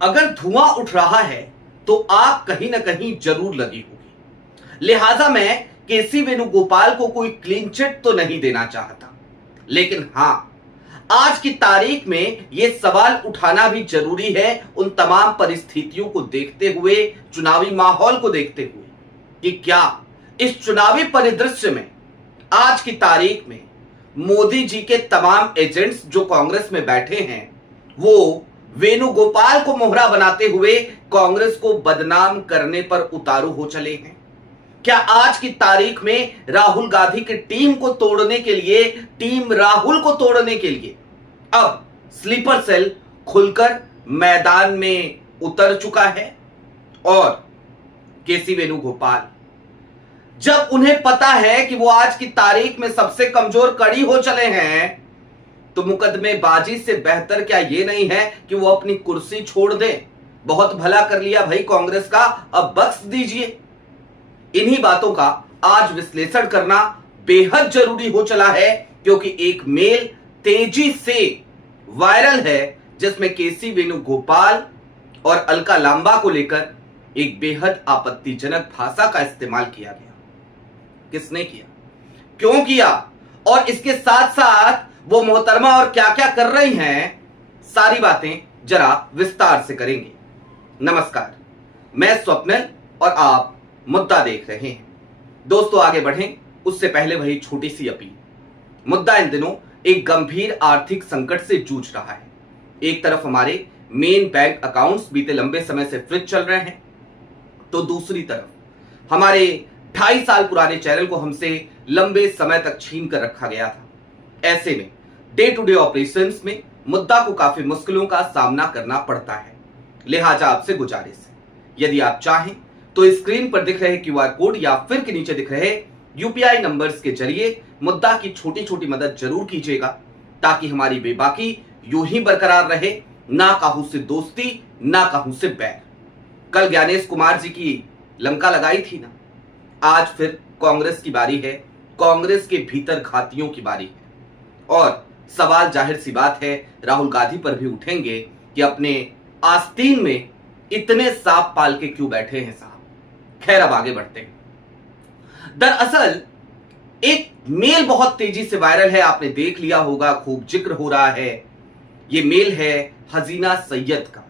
अगर धुआं उठ रहा है तो आग कहीं ना कहीं जरूर लगी होगी। लिहाजा मैं केसी वेणुगोपाल को कोई क्लीन चिट तो नहीं देना चाहता, लेकिन हां, आज की तारीख में यह सवाल उठाना भी जरूरी है उन तमाम परिस्थितियों को देखते हुए, चुनावी माहौल को देखते हुए, कि क्या इस चुनावी परिदृश्य में आज की तारीख में मोदी जी के तमाम एजेंट्स जो कांग्रेस में बैठे हैं वो वेणुगोपाल को मोहरा बनाते हुए कांग्रेस को बदनाम करने पर उतारू हो चले हैं। क्या आज की तारीख में राहुल गांधी की टीम को तोड़ने के लिए, टीम राहुल को तोड़ने के लिए अब स्लीपर सेल खुलकर मैदान में उतर चुका है? और केसी वेणुगोपाल, जब उन्हें पता है कि वो आज की तारीख में सबसे कमजोर कड़ी हो चले हैं, तो मुकदमेबाजी से बेहतर क्या ये नहीं है कि वो अपनी कुर्सी छोड़ दें? बहुत भला कर लिया भाई कांग्रेस का, अब बख्श दीजिए। इन्हीं बातों का आज विश्लेषण करना बेहद जरूरी हो चला है, क्योंकि एक मेल तेजी से वायरल है जिसमें केसी वेणुगोपाल और अलका लांबा को लेकर एक बेहद आपत्तिजनक भाषा का इस्तेमाल किया गया। किसने किया, क्यों किया, और इसके साथ साथ वो मोहतरमा और क्या क्या कर रही हैं, सारी बातें जरा विस्तार से करेंगे। नमस्कार, मैं स्वप्निल और आप मुद्दा देख रहे हैं। दोस्तों, आगे बढ़ें उससे पहले वही छोटी सी अपील। मुद्दा इन दिनों एक गंभीर आर्थिक संकट से जूझ रहा है। एक तरफ हमारे मेन बैंक अकाउंट्स बीते लंबे समय से फ्रीज चल रहे हैं, तो दूसरी तरफ हमारे 2.5 साल पुराने चैनल को हमसे लंबे समय तक छीन कर रखा गया था। ऐसे में डे टू डे ऑपरेशंस में मुद्दा को काफी मुश्किलों का सामना करना पड़ता है। लिहाजा आपसे गुजारिश है, यदि आप चाहें तो स्क्रीन पर दिख रहे क्यूआर कोड या फिर के नीचे दिख रहे यूपीआई नंबर्स के जरिए मुद्दा की छोटी छोटी मदद जरूर कीजिएगा, ताकि हमारी बेबाकी यूं ही बरकरार रहे, ना काहू से दोस्ती ना काहू से बैर। कल ज्ञानेश कुमार जी की लंका लगाई थी ना, आज फिर कांग्रेस की बारी है, कांग्रेस के भीतर घातियों की बारी है। और सवाल जाहिर सी बात है राहुल गांधी पर भी उठेंगे कि अपने आस्तीन में इतने सांप पाल के क्यों बैठे हैं साहब। खैर, अब आगे बढ़ते हैं। दरअसल एक मेल बहुत तेजी से वायरल है, आपने देख लिया होगा, खूब जिक्र हो रहा है। ये मेल है हसीना सैयद का।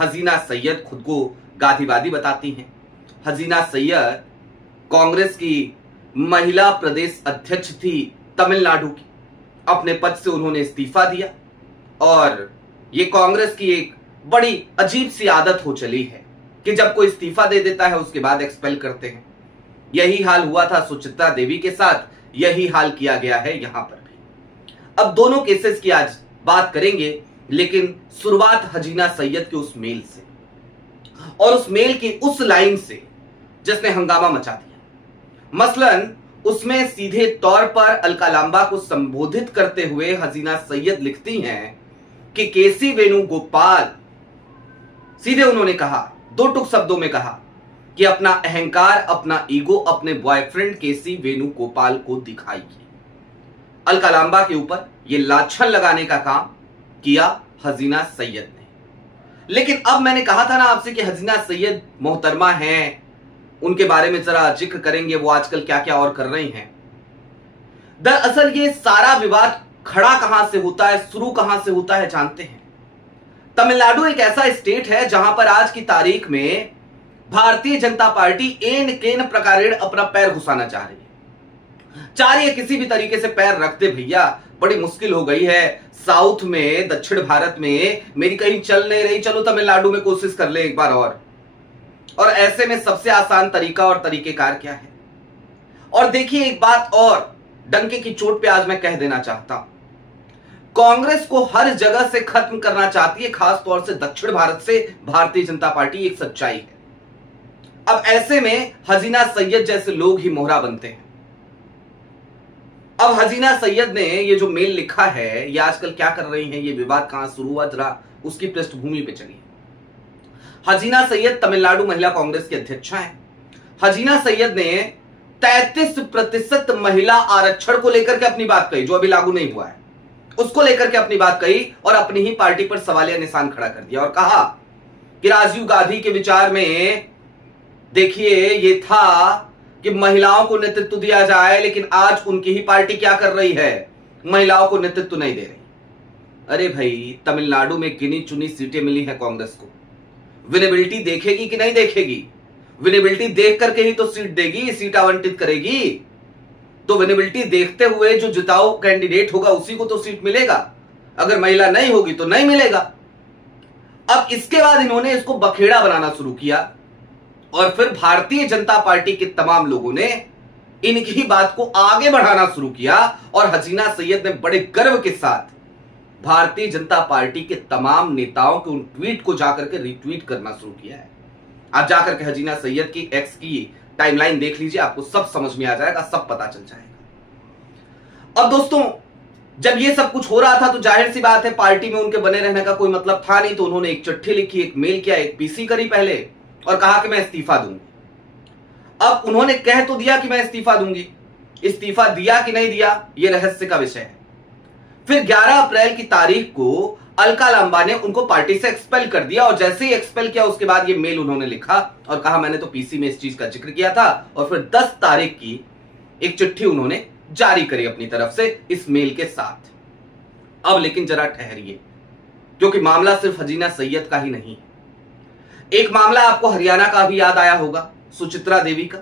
हसीना सैयद खुद को गांधीवादी बताती हैं। हसीना सैयद कांग्रेस की महिला प्रदेश अध्यक्ष थी तमिलनाडु की। अपने पद से उन्होंने इस्तीफा दिया और ये कांग्रेस की एक बड़ी अजीब सी आदत हो चली है कि जब कोई इस्तीफा दे देता है उसके बाद एक्सपेल करते हैं। यही हाल हुआ था सुचित्रा देवी के साथ, यही हाल किया गया है यहां पर भी। अब दोनों केसेस की आज बात करेंगे, लेकिन शुरुआत हसीना सैयद के उस मेल से, और उस मेल की उस लाइन से जिसने हंगामा मचा दिया। मसलन उसमें सीधे तौर पर अलका लांबा को संबोधित करते हुए हसीना सैयद लिखती हैं कि केसी वेणुगोपाल, सीधे उन्होंने कहा, दो टुक शब्दों में कहा कि अपना अहंकार, अपना ईगो अपने बॉयफ्रेंड केसी वेणुगोपाल को दिखाइए। अलका लांबा के ऊपर यह लाछन लगाने का काम किया हसीना सैयद ने। लेकिन अब मैंने कहा था ना आपसे कि हसीना सैयद मोहतरमा हैं, उनके बारे में जरा जिक्र करेंगे, वो आजकल क्या क्या और कर रही हैं। दरअसल ये सारा विवाद खड़ा कहां से होता है, शुरू कहां से होता है, जानते हैं? तमिलनाडु एक ऐसा स्टेट है जहां पर आज की तारीख में भारतीय जनता पार्टी एन केन प्रकारेण अपना पैर घुसाना चाह रही है। चाह रही है किसी भी तरीके से पैर रख दे भैया, बड़ी मुश्किल हो गई है। साउथ में, दक्षिण भारत में मेरी कहीं चल नहीं रही, चलो तमिलनाडु में कोशिश कर ले एक बार और ऐसे में सबसे आसान तरीका और तरीकेकार क्या है? और देखिए एक बात और डंके की चोट पे आज मैं कह देना चाहता हूं, कांग्रेस को हर जगह से खत्म करना चाहती है, खास तौर से दक्षिण भारत से भारतीय जनता पार्टी, एक सच्चाई है। अब ऐसे में हसीना सैयद जैसे लोग ही मोहरा बनते हैं। अब हसीना सैयद ने ये जो मेल लिखा है, ये आजकल क्या कर रही हैं, ये विवाद कहां शुरू हुआ, जरा उसकी पृष्ठभूमि पे चलिए। हसीना सैयद तमिलनाडु महिला कांग्रेस की अध्यक्षा हैं। हसीना सैयद ने 33% महिला आरक्षण को लेकर के अपनी बात कही, जो अभी लागू नहीं हुआ है, उसको लेकर के अपनी बात कही और अपनी ही पार्टी पर सवालिया निशान खड़ा कर दिया और कहा कि राजीव गांधी के विचार में देखिए ये था कि महिलाओं को नेतृत्व दिया जाए, लेकिन आज उनकी ही पार्टी क्या कर रही है, महिलाओं को नेतृत्व नहीं दे रही। अरे भाई, तमिलनाडु में गिनी चुनी सीटें मिली हैं कांग्रेस को, विनेबिलिटी देखेगी कि नहीं देखेगी? विनेबिलिटी देख करके ही तो सीट देगी, सीट आवंटित करेगी। तो विनेबिलिटी देखते हुए जो जिताऊ कैंडिडेट होगा उसी को तो सीट मिलेगा, अगर महिला नहीं होगी तो नहीं मिलेगा। अब इसके बाद इन्होंने इसको बखेड़ा बनाना शुरू किया और फिर भारतीय जनता पार्टी के तमाम लोगों ने इनकी बात को आगे बढ़ाना शुरू किया और हसीना सैयद ने बड़े गर्व के साथ भारतीय जनता पार्टी के तमाम नेताओं के उन ट्वीट को जाकर के रिट्वीट करना शुरू किया है। आप जाकर के हसीना सैयद की एक्स की टाइमलाइन देख लीजिए, आपको सब समझ में आ जाएगा, सब पता चल जाएगा। अब दोस्तों, जब ये सब कुछ हो रहा था तो जाहिर सी बात है पार्टी में उनके बने रहने का कोई मतलब था नहीं, तो उन्होंने एक चिट्ठी लिखी, एक मेल किया, एक पीसी करी पहले और कहा कि मैं इस्तीफा दूंगी। अब उन्होंने कह तो दिया कि मैं इस्तीफा दूंगी, इस्तीफा दिया कि नहीं दिया ये रहस्य का विषय है। फिर 11 अप्रैल की तारीख को अलका लांबा ने उनको पार्टी से एक्सपेल कर दिया और जैसे ही एक्सपेल किया उसके बाद ये मेल उन्होंने लिखा और कहा मैंने तो पीसी में इस चीज का जिक्र किया था, और फिर 10 तारीख की एक चिट्ठी उन्होंने जारी करी अपनी तरफ से इस मेल के साथ। अब लेकिन जरा ठहरिए, क्योंकि मामला सिर्फ हसीना सैयद का ही नहीं है। एक मामला आपको हरियाणा का भी याद आया होगा, सुचित्रा देवी का।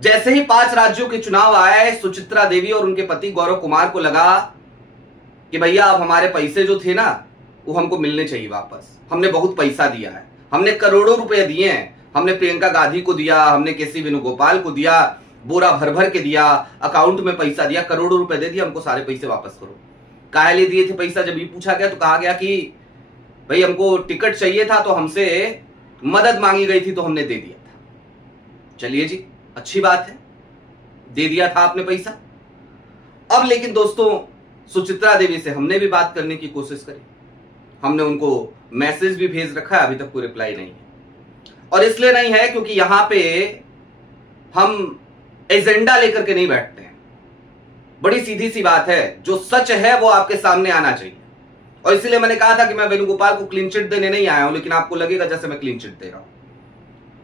जैसे ही 5 राज्यों के चुनाव आए, सुचित्रा देवी और उनके पति गौरव कुमार को लगा कि भैया अब हमारे पैसे जो थे ना वो हमको मिलने चाहिए वापस। हमने बहुत पैसा दिया है, हमने करोड़ों रुपए दिए हैं, हमने प्रियंका गांधी को दिया, हमने केसी वेणुगोपाल को दिया, बोरा भर भर के दिया, अकाउंट में पैसा दिया, करोड़ों रुपए दे दिया, हमको सारे पैसे वापस करो। काहे लिए दिए थे पैसा? जब ये पूछा गया तो कहा गया कि भाई हमको टिकट चाहिए था तो हमसे मदद मांगी गई थी तो हमने दे दिया था। चलिए जी, अच्छी बात है, दे दिया था आपने पैसा। अब लेकिन दोस्तों, सुचित्रा देवी से हमने भी बात करने की कोशिश करी, हमने उनको मैसेज भी भेज रखा है, अभी तक कोई रिप्लाई नहीं है। और इसलिए नहीं है क्योंकि यहां पे हम एजेंडा लेकर के नहीं बैठते हैं। बड़ी सीधी सी बात है, जो सच है वो आपके सामने आना चाहिए। और इसलिए मैंने कहा था कि मैं वेणुगोपाल को क्लीन चिट देने नहीं आया हूं, लेकिन आपको लगेगा जैसे मैं क्लीन चिट दे रहा हूं।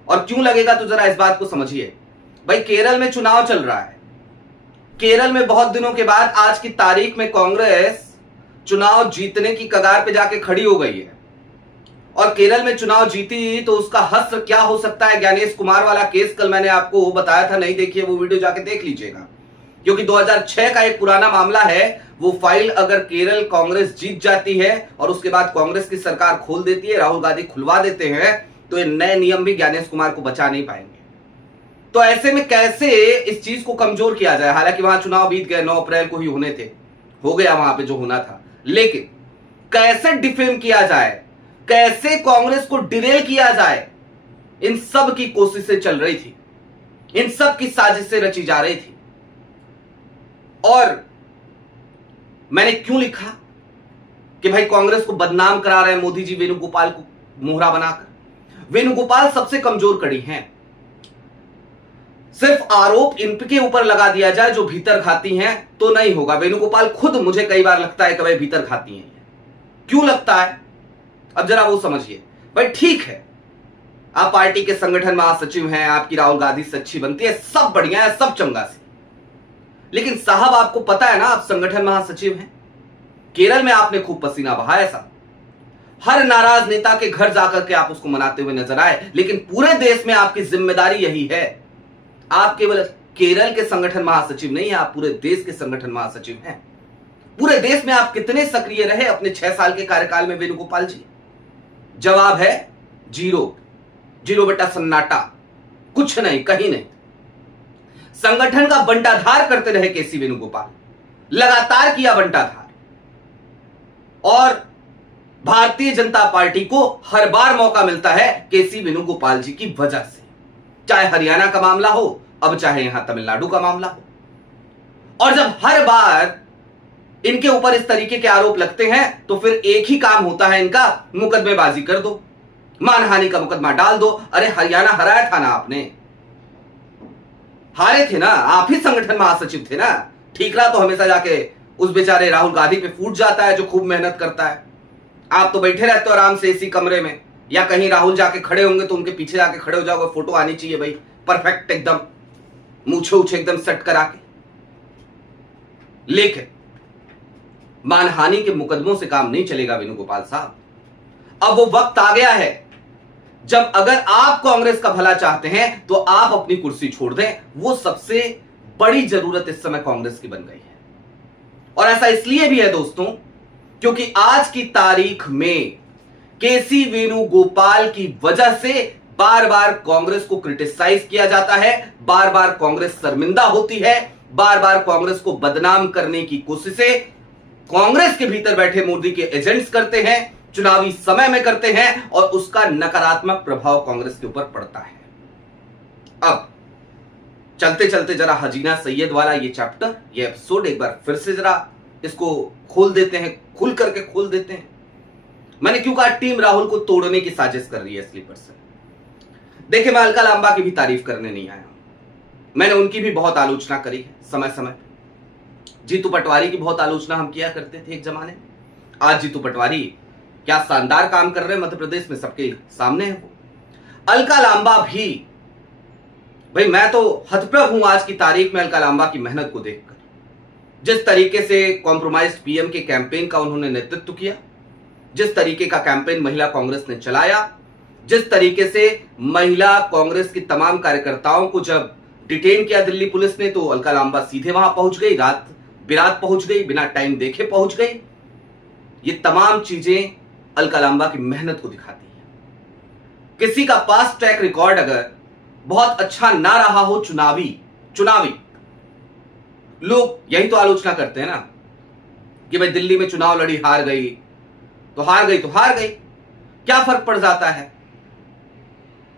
और क्यों लगेगा तो जरा इस बात को समझिए। भाई, केरल में चुनाव चल रहा है, केरल में बहुत दिनों के बाद आज की तारीख में कांग्रेस चुनाव जीतने की कगार पे जाके खड़ी हो गई है। और केरल में चुनाव जीती तो उसका हश्र क्या हो सकता है। ज्ञानेश कुमार वाला केस कल मैंने आपको बताया था, नहीं देखिए वो वीडियो जाके देख लीजिएगा, क्योंकि 2006 का एक पुराना मामला है। वो फाइल अगर केरल कांग्रेस जीत जाती है और उसके बाद कांग्रेस की सरकार खोल देती है, राहुल गांधी खुलवा देते हैं, तो ये नए नियम भी ज्ञानेश कुमार को बचा नहीं पाएंगे। तो ऐसे में कैसे इस चीज को कमजोर किया जाए? हालांकि वहां चुनाव बीत गए, 9 अप्रैल को ही होने थे, हो गया वहां पे जो होना था, लेकिन कैसे डिफेम किया जाए, कैसे कांग्रेस को डिरेल किया जाए, इन सब की कोशिशें चल रही थी, इन सब की साजिशें रची जा रही थी। और मैंने क्यों लिखा कि भाई कांग्रेस को बदनाम करा रहे हैं मोदी जी वेणुगोपाल को मोहरा बनाकर। वेणुगोपाल सबसे कमजोर कड़ी हैं। सिर्फ आरोप इनके ऊपर लगा दिया जाए जो भीतर खाती हैं तो नहीं होगा। वेणुगोपाल खुद मुझे कई बार लगता है कि भाई भीतर खाती हैं। क्यों लगता है, अब जरा वो समझिए। भाई ठीक है, आप पार्टी के संगठन महासचिव हैं, आपकी राहुल गांधी से अच्छी बनती है, सब बढ़िया है, सब चंगा से, लेकिन साहब आपको पता है ना आप संगठन महासचिव हैं। केरल में आपने खूब पसीना बहाया साहब, हर नाराज नेता के घर जाकर के आप उसको मनाते हुए नजर आए, लेकिन पूरे देश में आपकी जिम्मेदारी यही है। आप केवल केरल के संगठन महासचिव नहीं है, आप पूरे देश के संगठन महासचिव हैं। पूरे देश में आप कितने सक्रिय रहे अपने 6 साल के कार्यकाल में वेणुगोपाल जी? जवाब है 0, 0 बेटा सन्नाटा, कुछ नहीं, कहीं नहीं। संगठन का बंटाधार करते रहे केसी वेणुगोपाल, लगातार किया बंटाधार, और भारतीय जनता पार्टी को हर बार मौका मिलता है केसी वेणुगोपाल जी की वजह से, चाहे हरियाणा का मामला हो, अब चाहे यहां तमिलनाडु का मामला हो। और जब हर बार इनके ऊपर इस तरीके के आरोप लगते हैं तो फिर एक ही काम होता है इनका, मुकदमेबाजी कर दो, मानहानि का मुकदमा डाल दो। अरे हरियाणा हराया था ना आपने, हारे थे ना, आप ही संगठन महासचिव थे ना। ठीकरा तो हमेशा जाके उस बेचारे राहुल गांधी पे फूट जाता है जो खूब मेहनत करता है। आप तो बैठे रहते हो आराम से इसी कमरे में, या कहीं राहुल जाके खड़े होंगे तो उनके पीछे जाके खड़े हो जाओगे, फोटो आनी चाहिए भाई परफेक्ट एकदम, मूछे उछे एकदम सेट करा के। लेकिन मानहानि के मुकदमों से काम नहीं चलेगा वेणुगोपाल साहब। अब वो वक्त आ गया है जब अगर आप कांग्रेस का भला चाहते हैं तो आप अपनी कुर्सी छोड़ दें। वो सबसे बड़ी जरूरत इस समय कांग्रेस की बन गई है। और ऐसा इसलिए भी है दोस्तों क्योंकि आज की तारीख में केसी वेणुगोपाल की वजह से बार बार कांग्रेस को क्रिटिसाइज किया जाता है, बार बार कांग्रेस शर्मिंदा होती है, बार बार कांग्रेस को बदनाम करने की कोशिशें कांग्रेस के भीतर बैठे मोदी के एजेंट्स करते हैं, चुनावी समय में करते हैं और उसका नकारात्मक प्रभाव कांग्रेस के ऊपर पड़ता है। अब चलते चलते जरा हसीना सैयद वाला ये चैप्टर, ये एपिसोड एक बार फिर से जरा इसको खोल देते हैं, खुल करके खोल देते हैं। मैंने क्यों कहा टीम राहुल को तोड़ने की साजिश कर रही है स्लीपर से। देखिए, मैं अलका लांबा की भी तारीफ करने नहीं आया हूं, मैंने उनकी भी बहुत आलोचना करी है समय समय पे। जीतू पटवारी की बहुत आलोचना हम किया करते थे एक जमाने में। आज जीतू पटवारी क्या शानदार काम कर रहे हैं मध्य प्रदेश में, सबके सामने है वो। अलका लांबा भी भाई, मैं तो हतप्रभ हूं आज की तारीख में अलका लांबा की मेहनत को देखकर। जिस तरीके से कॉम्प्रोमाइज्ड पीएम के कैंपेन का उन्होंने नेतृत्व किया, जिस तरीके का कैंपेन महिला कांग्रेस ने चलाया, जिस तरीके से महिला कांग्रेस की तमाम कार्यकर्ताओं को जब डिटेन किया दिल्ली पुलिस ने, तो अलका लांबा सीधे वहां पहुंच गई, रात बिरात पहुंच गई, बिना टाइम देखे पहुंच गई। ये तमाम चीजें अलका लांबा की मेहनत को दिखाती है। किसी का पास ट्रैक रिकॉर्ड अगर बहुत अच्छा ना रहा हो चुनावी लोग यही तो आलोचना करते हैं ना कि भाई दिल्ली में चुनाव लड़ी, हार गई तो हार गई, तो हार गई, क्या फर्क पड़ जाता है,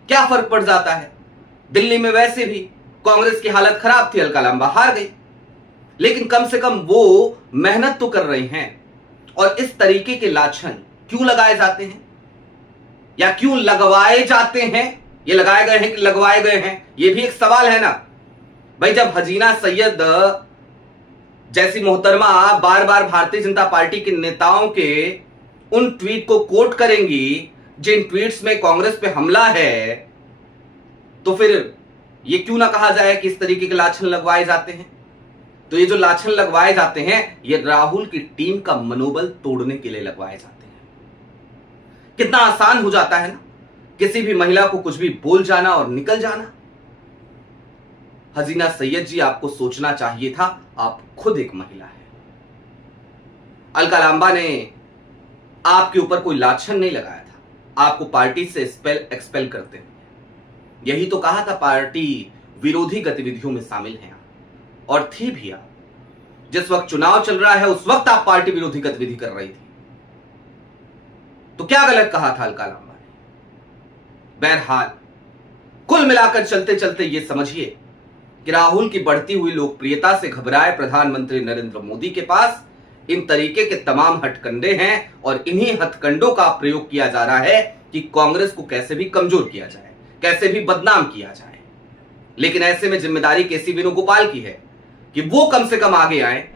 क्या फर्क पड़ जाता है। दिल्ली में वैसे भी कांग्रेस की हालत खराब थी, अलका लांबा हार गई, लेकिन कम से कम वो मेहनत तो कर रही हैं। और इस तरीके के लाछन क्यों लगाए जाते हैं या क्यों लगवाए जाते हैं, ये लगाए गए हैं कि लगवाए गए हैं, ये भी एक सवाल है ना भाई। जब हसीना सैयद जैसी मोहतरमा बार बार भारतीय जनता पार्टी के नेताओं के उन ट्वीट को कोट करेंगी जिन ट्वीट्स में कांग्रेस पे हमला है, तो फिर ये क्यों ना कहा जाए कि इस तरीके के लाछन लगवाए जाते हैं। तो ये जो लाछन लगवाए जाते हैं ये राहुल की टीम का मनोबल तोड़ने के लिए लगवाए जाते हैं। कितना आसान हो जाता है ना किसी भी महिला को कुछ भी बोल जाना और निकल जाना। हसीना सैयद जी, आपको सोचना चाहिए था, आप खुद एक महिला है। अलका लांबा ने आपके ऊपर कोई लाछन नहीं लगाया था, आपको पार्टी से एक्सपेल करते हुए यही तो कहा था पार्टी विरोधी गतिविधियों में शामिल हैं और थी भी। आप जिस वक्त चुनाव चल रहा है उस वक्त आप पार्टी विरोधी गतिविधि कर रही थी, तो क्या गलत कहा था अलका लांबा ने। बहरहाल कुल मिलाकर चलते चलते ये समझिए कि राहुल की बढ़ती हुई लोकप्रियता से घबराए प्रधानमंत्री नरेंद्र मोदी के पास इन तरीके के तमाम हथकंडे हैं और इन्हीं हथकंडों का प्रयोग किया जा रहा है कि कांग्रेस को कैसे भी कमजोर किया जाए, कैसे भी बदनाम किया जाए। लेकिन ऐसे में जिम्मेदारी केसी वेणुगोपाल की है कि वो कम से कम आगे आए,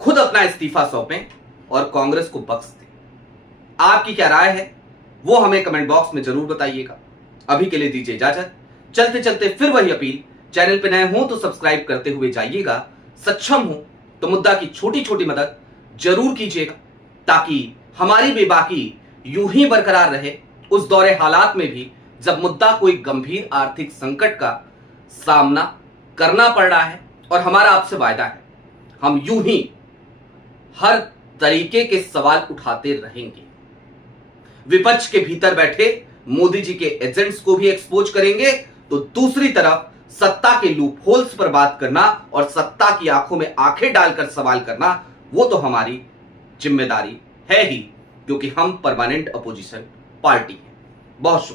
खुद अपना इस्तीफा सौंपें और कांग्रेस को बख्श दें। आपकी क्या राय है वो हमें कमेंट बॉक्स में जरूर बताइएगा। अभी के लिए दीजिए इजाजत। चलते चलते फिर वही अपील, चैनल पे नए हो तो सब्सक्राइब करते हुए जाइएगा, सक्षम हो तो मुद्दा की छोटी छोटी मदद जरूर कीजिएगा ताकि हमारी बेबाकी यूं ही बरकरार रहे उस दौरे हालात में भी जब मुद्दा कोई गंभीर आर्थिक संकट का सामना करना पड़ रहा है। और हमारा आपसे वायदा है हम यूं ही हर तरीके के सवाल उठाते रहेंगे। विपक्ष के भीतर बैठे मोदी जी के एजेंट्स को भी एक्सपोज करेंगे, तो दूसरी तरफ सत्ता के लूप होल्स पर बात करना और सत्ता की आंखों में आंखें डालकर सवाल करना वो तो हमारी जिम्मेदारी है ही, क्योंकि हम परमानेंट अपोजिशन पार्टी हैं। बहुत शुक्रिया।